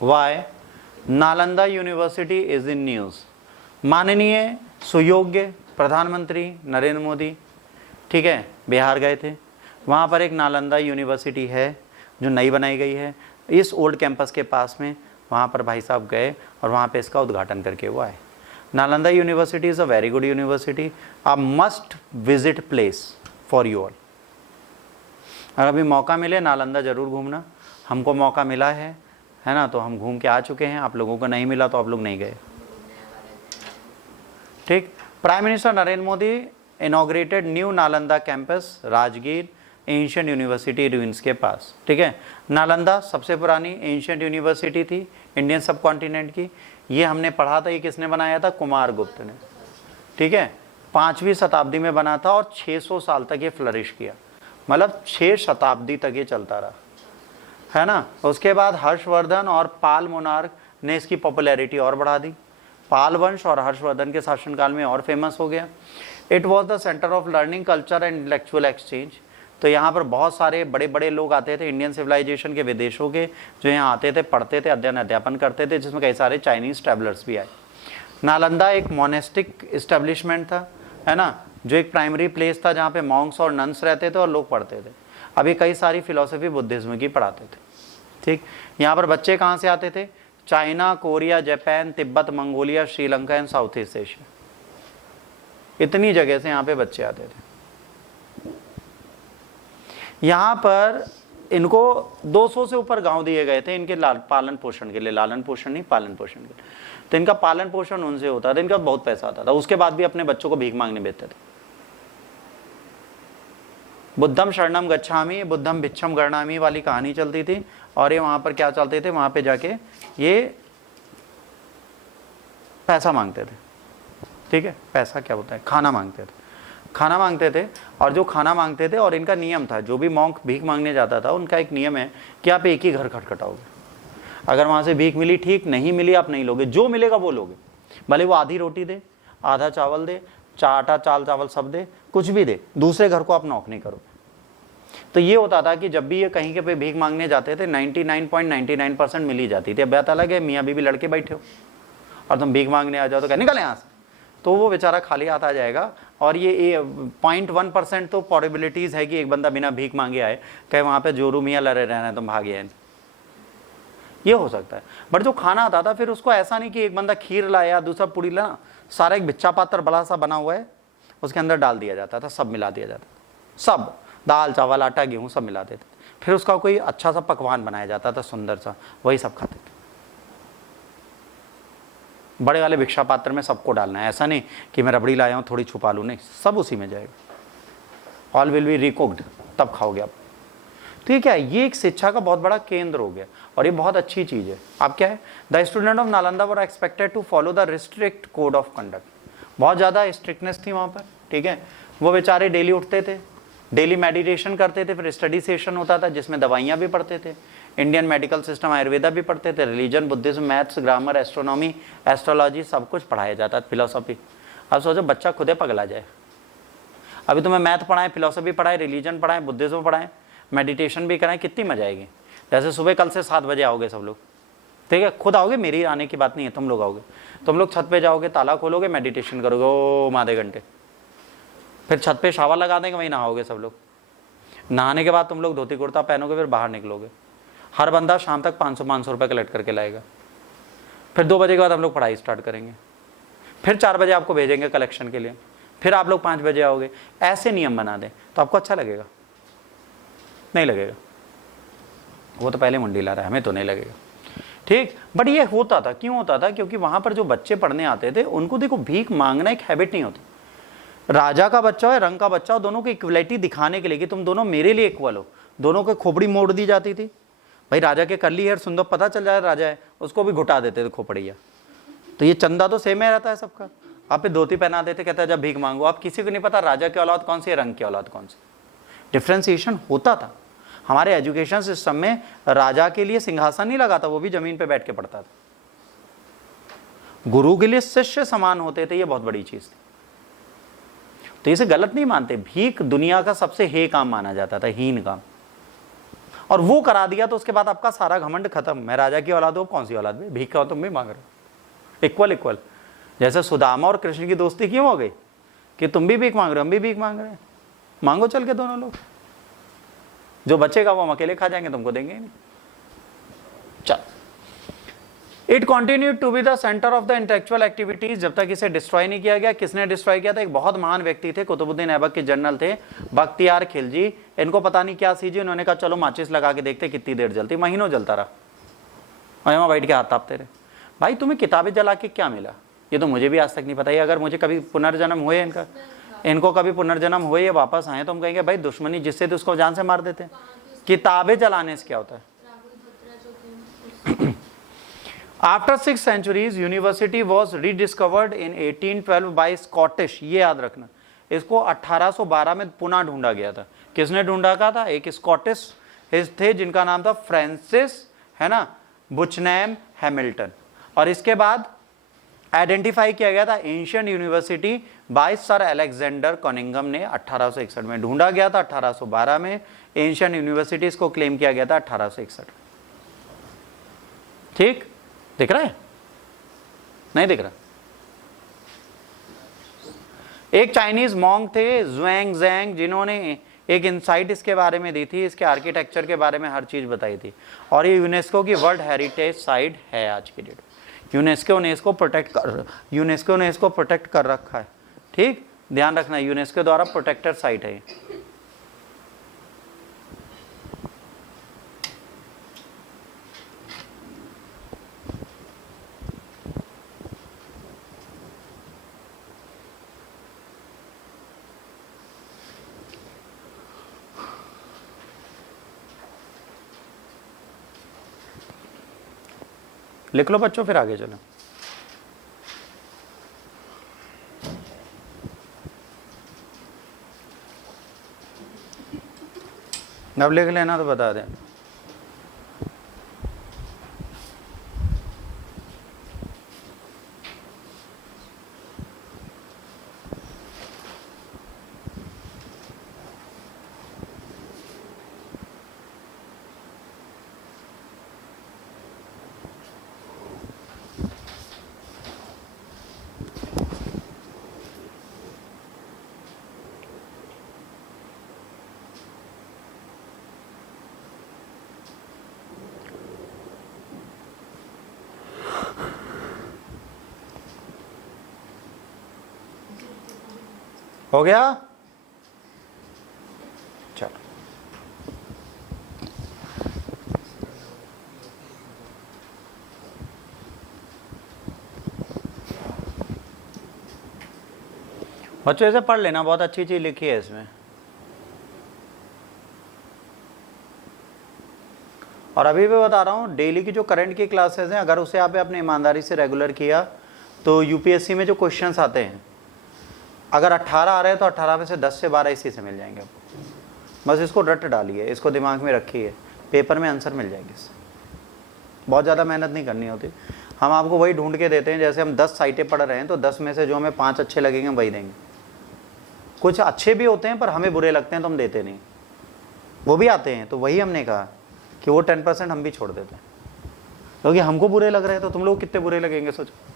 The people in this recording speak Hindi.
Y Nalanda university is in news. माननीय सुयोग्य प्रधानमंत्री नरेंद्र मोदी, ठीक है, बिहार गए थे, वहाँ पर एक नालंदा यूनिवर्सिटी है जो नई बनाई गई है इस ओल्ड कैंपस के पास में, वहाँ पर भाई साहब गए और वहाँ पे इसका उद्घाटन करके वो आए। Nalanda university is a very good university, a must visit place for you all. अगर अभी मौका मिले नालंदा ज़रूर घूमना, हमको मौका मिला है ना, तो हम घूम के आ चुके हैं, आप लोगों को नहीं मिला तो आप लोग नहीं गए, ठीक। Prime minister Narendra Modi inaugurated new Nalanda campus Rajgir ancient university ruins के पास, ठीक है। नालंदा सबसे पुरानी एंशियंट यूनिवर्सिटी थी इंडियन सब कॉन्टिनेंट की। ये हमने पढ़ा था, ये किसने बनाया था? कुमार गुप्त ने, ठीक है। 5वीं शताब्दी में बना था और 600 साल तक ये फ्लरिश किया, मतलब 6 शताब्दी तक ये चलता रहा, है ना। उसके बाद हर्षवर्धन और पाल मोनार्क ने इसकी पॉपुलैरिटी और बढ़ा दी। पाल वंश और हर्षवर्धन के शासनकाल में और फेमस हो गया। It was the centre of learning, culture and intellectual exchange. तो यहाँ पर बहुत सारे बड़े बड़े लोग आते थे इंडियन सिविलाइजेशन के, विदेशों के, जो यहाँ आते थे, पढ़ते थे, अध्ययन अध्यापन करते थे, जिसमें कई सारे चाइनीज़ ट्रैवलर्स भी आए। नालंदा एक मोनेस्टिक इस्टेब्लिशमेंट था, है ना, जो एक प्राइमरी प्लेस था जहाँ पे मॉन्क्स और नन्स रहते थे और लोग पढ़ते थे। अभी कई सारी फिलॉसफी बुद्धिज्म की पढ़ाते थे, ठीक। यहाँ पर बच्चे कहाँ से आते थे? China, Korea, Japan, Tibet, Mongolia, Sri Lanka and south east Asia, इतनी जगह से यहाँ पे बच्चे आते थे। यहाँ पर इनको 200 से ऊपर गांव दिए गए थे इनके पालन पोषण के लिए, लालन पोषण नहीं, पालन पोषण के लिए। तो इनका पालन पोषण उनसे होता था, इनका बहुत पैसा आता था। उसके बाद भी अपने बच्चों को भीख मांगने भेजते थे। बुद्धम शरणम गच्छामि बुद्धम भिक्षम गृह्णामि वाली कहानी चलती थी। और ये वहाँ पर क्या चलते थे? वहाँ पे जाके ये पैसा मांगते थे, ठीक है। पैसा क्या होता है? खाना मांगते थे, खाना मांगते थे। और जो खाना मांगते थे, और इनका नियम था, जो भी मॉन्क भीख मांगने जाता था उनका एक नियम है कि आप एक ही घर खटखटाओगे। अगर वहाँ से भीख मिली ठीक, नहीं मिली आप नहीं लोगे, जो मिलेगा वो लोगे। भले वो आधी रोटी दे, आधा चावल दे, आटा चाल चावल सब दे, कुछ भी दे, दूसरे घर को आप नॉक नहीं करोगे। तो ये होता था कि जब भी ये कहीं के पे भीख मांगने जाते थे 99.99% मिल ही जाती थी। अब बात अलग है, मियाँ बीवी लड़के बैठे हो और तुम भीख मांगने आ जाओ तो क्या निकले यहाँ से, तो वो बेचारा खाली हाथ आ जाएगा। और ये 0.1% तो पॉसिबिलिटीज़ है कि एक बंदा बिना भीख मांगे आए, कहे वहाँ पे जोरू मियाँ लड़े रहना है तुम भागे हैं, ये हो सकता है। बट जो खाना आता था फिर उसको ऐसा नहीं कि एक बंदा खीर लाया, दूसरा पूड़ी लाया, सारा एक बिच्चा पात्र बड़ा सा बना हुआ है, उसके अंदर डाल दिया जाता था, सब मिला दिया जाता था, सब दाल चावल आटा गेहूँ सब मिला देते थे। फिर उसका कोई अच्छा सा पकवान बनाया जाता था सुंदर सा, वही सब खाते थे। बड़े वाले भिक्षा पात्र में सबको डालना है, ऐसा नहीं कि मैं रबड़ी लाया हूँ थोड़ी छुपा लूँ, नहीं, सब उसी में जाएगा। ऑल विल बी रिकुक्ड, तब खाओगे आप। ठीक है, ये एक शिक्षा का बहुत बड़ा केंद्र हो गया और ये बहुत अच्छी चीज़ है। अब क्या है, the student of Nalanda were expected to follow the restrict code of conduct. बहुत ज़्यादा स्ट्रिक्टनेस थी वहाँ पर, ठीक है। वो बेचारे डेली उठते थे, डेली मेडिटेशन करते थे, फिर स्टडी सेशन होता था जिसमें दवाइयाँ भी पढ़ते थे, इंडियन मेडिकल सिस्टम आयुर्वेदा भी पढ़ते थे, religion, Buddhism, maths, grammar, astronomy, astrology सब कुछ पढ़ाया जाता था, फिलोसॉफी। अब सोचो बच्चा खुदे पगला जाए, अभी तुम्हें मैथ पढ़ाएं, फिलोसफी पढ़ाएं, रिलीजन पढ़ाएं, बुद्धिज्म पढ़ाएं, मेडिटेशन भी कराएं, कितनी मजा आएगी। जैसे सुबह कल से 7 बजे आओगे सब लोग, ठीक है, खुद आओगे, मेरी आने की बात नहीं है, तुम लोग आओगे, तुम लोग छत पे जाओगे, ताला खोलोगे, मेडिटेशन करोगे ओ आधे घंटे, फिर छत पे शावर लगा देंगे, वहीं नहाओगे सब लोग। नहाने के बाद तुम लोग धोती कुर्ता पहनोगे, फिर बाहर निकलोगे। हर बंदा शाम तक 500 रुपये कलेक्ट करके लाएगा। फिर 2 बजे के बाद हम लोग पढ़ाई स्टार्ट करेंगे, फिर 4 बजे आपको भेजेंगे कलेक्शन के लिए, फिर आप लोग 5 बजे आओगे। ऐसे नियम बना दें तो आपको अच्छा लगेगा? नहीं लगेगा, वो तो पहले मुंडी ला रहा है, हमें तो नहीं लगेगा, ठीक। बट ये होता था, क्यों होता था? क्योंकि वहाँ पर जो बच्चे पढ़ने आते थे उनको देखो भीख मांगना एक हैबिट नहीं होती। राजा का बच्चा हो, रंग का बच्चा हो, दोनों को इक्वलिटी दिखाने के लिए कि तुम दोनों मेरे लिए इक्वल हो, दोनों को खोपड़ी मोड़ दी जाती थी। भाई राजा के कर्ली हेयर सुंदर पता चल जाए राजा है, उसको भी घुटा देते थे खोपड़िया। तो ये चंदा तो सेम है रहता है सबका। आप पे धोती पहना देते, कहता है जब भीख मांगो, आप किसी को नहीं पता राजा की औलाद कौन सी है, रंग की औलाद कौन सी। डिफ्रेंसिएशन होता था हमारे एजुकेशन सिस्टम में। राजा के लिए सिंहासन नहीं लगा था, वो भी जमीन पे बैठ के पढ़ता था। गुरु के लिए शिष्य समान होते थे, ये बहुत बड़ी चीज थी। तो इसे गलत नहीं मानते। भीख दुनिया का सबसे हे काम माना जाता था, हीन काम। और वो करा दिया तो उसके बाद आपका सारा घमंड खत्म। मैं राजा की औलाद हूँ, कौन सी औलाद में भीख का तुम भी मांग रहे हो। इक्वल इक्वल, जैसे सुदामा और कृष्ण की दोस्ती क्यों हो गई कि तुम भी भीख मांग रहे हो, हम भी भीख मांग रहे हैं, मांगो चल के दोनों लोग, जो बचेगा वो हम अकेले खा जाएंगे, तुमको देंगे नहीं। चल, it continue to be the centre of the intellectual activities, जब तक इसे डिस्ट्रॉय नहीं किया गया। किसने डिस्ट्रॉय किया था? एक बहुत महान व्यक्ति थे, कुतुबुद्दीन ऐबक के जनरल थे, बख्तियार खिलजी। इनको पता नहीं क्या सीजी, उन्होंने कहा चलो माचिस लगा के देखते कितनी देर जलती, महीनों जलता रहा, और यहाँ बैठ के हाथ तापते रहे। भाई तुम्हें किताबें जला के क्या मिला? ये तो मुझे भी आज तक नहीं पता। ये अगर मुझे कभी पुनर्जन्म हुए इनको कभी पुनर्जन्म हुए, ये वापस आए, तो हम कहेंगे भाई दुश्मनी जिससे तो उसको जान से मार देते हैं। किताबें जलाने से क्या होता है? After 6 centuries, university was rediscovered in 1812 by Scottish, ये याद रखना, इसको 1812 में पुनः ढूंढा गया था। किसने ढूंढा था? एक स्कॉटिश थे जिनका नाम था फ्रांसिस, है ना, बुचनैम हैमिल्टन। और इसके बाद आइडेंटिफाई किया गया था ancient university by sir Alexander Cunningham ने 1861 में ढूंढा गया था। 1812 में एंशिएंट यूनिवर्सिटीज को क्लेम किया गया था 1861। ठीक, दिख रहा है? नहीं दिख रहा? एक चाइनीज मॉन्क थे ज़ुएंग ज़ैंग, जिन्होंने एक इंसाइट इसके बारे में दी थी, इसके आर्किटेक्चर के बारे में हर चीज बताई थी। और ये यूनेस्को की वर्ल्ड हेरिटेज साइट है आज की डेट। यूनेस्को ने इसको प्रोटेक्ट कर रखा है। ठीक, ध्यान रखना, यूनेस्को द्वारा प्रोटेक्टेड साइट है। लिख लो बच्चों, फिर आगे चलो। अब लिख लेना तो बता दें। हो गया? चलो, बच्चों ऐसे पढ़ लेना, बहुत अच्छी चीज लिखी है इसमें। और अभी भी बता रहा हूँ, डेली की जो करंट की क्लासेस हैं, अगर उसे आप अपने ईमानदारी से रेगुलर किया तो यूपीएससी में जो क्वेश्चंस आते हैं, अगर 18 आ रहे हैं तो 18 में से 10 से 12 इसी से मिल जाएंगे आपको। बस इसको रट डालिए, इसको दिमाग में रखिए, पेपर में आंसर मिल जाएंगे इससे। बहुत ज़्यादा मेहनत नहीं करनी होती, हम आपको वही ढूंढ के देते हैं। जैसे हम 10 साइटें पढ़ रहे हैं तो 10 में से जो हमें 5 अच्छे लगेंगे वही देंगे। कुछ अच्छे भी होते हैं पर हमें बुरे लगते हैं तो हम देते नहीं, वो भी आते हैं। तो वही हमने कहा कि वो 10% हम भी छोड़ देते हैं, क्योंकि हमको बुरे लग रहे हैं तो तुम लोग कितने बुरे लगेंगे सोचो।